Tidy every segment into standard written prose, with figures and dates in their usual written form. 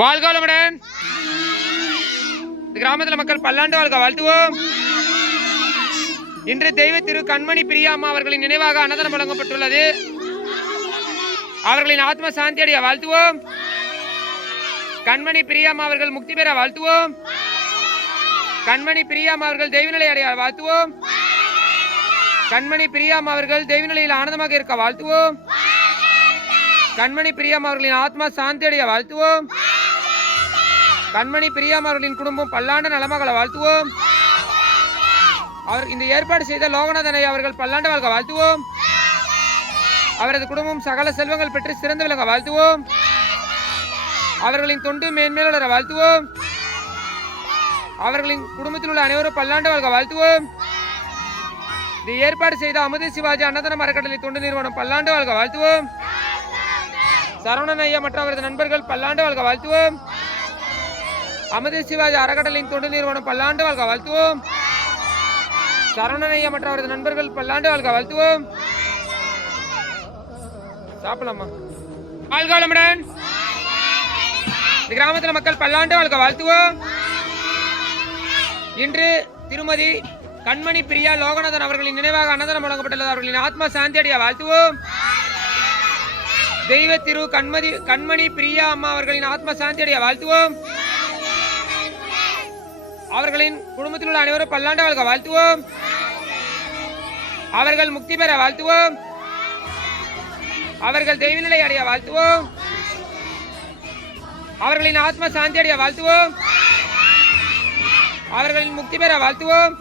வாழ்க வளமுடன். இந்த கிராமத்தில் மக்கள் பல்லாண்டு வாழ்க வாழ்த்துவோம். இன்று தெய்வ திரு கண்மணி பிரியா அம்மா அவர்களின் நினைவாக அன்னதானம் வழங்கப்பட்டுள்ளது. அவர்களின் ஆத்ம சாந்தி அடைய வாழ்த்துவோம். கண்மணி பிரியா அம்மா அவர்கள் முக்தி பெற வாழ்த்துவோம். கண்மணி பிரியா அம்மா அவர்கள் தெய்வநிலை அடைய வாழ்த்துவோம். கண்மணி பிரியா அம்மா அவர்கள் தெய்வநிலையில் ஆனந்தமாக இருக்க வாழ்த்துவோம். கண்மணி பிரியா அம்மா அவர்களின் ஆத்மா சாந்தி அடைய வாழ்த்துவோம். கண்மணி பிரியா அம்மா அவர்களின் குடும்பம் பல்லாண்டு நலமாக வாழ்த்துவோம். அவர் இந்த ஏற்பாடு செய்த லோகநாதனை அவர்கள் பல்லாண்டு வாழ்க வாழ்த்துவோம். அவரது குடும்பம் சகல செல்வங்கள் பெற்று சிறந்து விளங்க வாழ்த்துவோம். அவர்களின் தொண்டு மேன்மேல் வளர வாழ்த்துவோம். அவர்களின் குடும்பத்தில் உள்ள அனைவரும் பல்லாண்டு வாழ்க வாழ்த்துவோம். இந்த ஏற்பாடு செய்த அமுத சிவாஜி அன்னதானம் அறக்கட்டளை தொண்டு நிறுவனம் பல்லாண்டு வாழ்க வாழ்த்துவோம். சரவணன் ஐயா மற்றும் அவரது நண்பர்கள் பல்லாண்டு வாழ்க வாழ்த்துவோம். அமுத சிவாஜி அறக்கட்டளையின் தொண்டு நிறுவனம் பல்லாண்டு வாழ்க வாழ்த்துவோம். சரவணன் ஐயா மற்றும் அவரது நண்பர்கள் பல்லாண்டு வாழ்க வாழ்த்துவோம். சாப்பிடலாமா? வாழ்க வளமுடன். இந்த கிராமத்தில் மக்கள் பல்லாண்டு வாழ்க வாழ்த்துவோம். இன்று திருமதி கண்மணி பிரியா லோகநாதன் அவர்களின் நினைவாக அன்னதானம் வழங்கப்பட்டுள்ளது. அவர்களின் ஆத்மா சாந்தி அடைய வாழ்த்துவோம். தெய்வ திரு கண்மணி பிரியா அம்மா அவர்களின் ஆத்மா சாந்தி அடைய வாழ்த்துவோம். அவர்களின் குடும்பத்தில் உள்ள அனைவரும் பல்லாண்டு வாழ்க வாழ்த்துவோம். அவர்கள் முக்தி பெற வாழ்த்துவோம். அவர்கள் தெய்வநிலை அடைய வாழ்த்துவோம். அவர்களின் ஆத்ம சாந்தி அடைய வாழ்த்துவோம். அவர்களின் முக்தி பெற வாழ்த்துவோம்.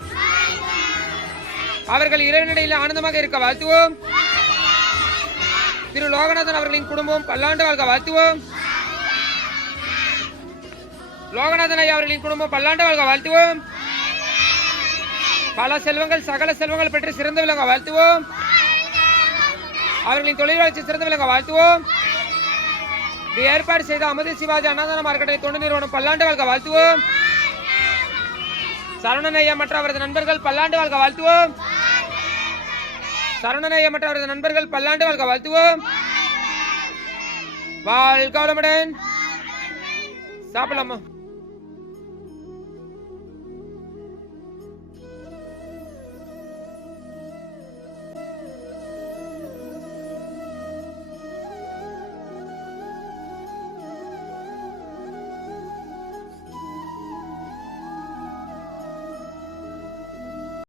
அவர்கள் இறைவனிடையில் ஆனந்தமாக இருக்க வாழ்த்துவோம். திரு லோகநாதன் அவர்களின் குடும்பம் பல்லாண்டு வாழ்க வாழ்த்துவோம். லோகநாதன் ஐயா அவர்களின் குடும்பம் பல்லாண்டு வாழ்க வாழ்த்துவோம். பல செல்வங்கள் சகல செல்வங்கள் பெற்று சிறந்து விளங்க வாழ்த்துவோம். அவர்களின் தொழில் வளர்ச்சி சிறந்து விளங்க வாழ்த்துவோம். ஏற்பாடு செய்த அமுத சிவாஜி அன்னதானம் அறக்கட்டளை தொண்டு நிறுவனம் பல்லாண்டு வாழ்க வாழ்த்துவோம். சரவணன் ஐயா மற்றும் அவரது நண்பர்கள் பல்லாண்டு வாழ்க வாழ்த்துவோம். சரவணன் ஐயா மற்றும் அவரது நண்பர்கள் பல்லாண்டு வாழ்க வாழ்த்துவோம். வாழ்க வளமுடன். சாப்பிடலாமா?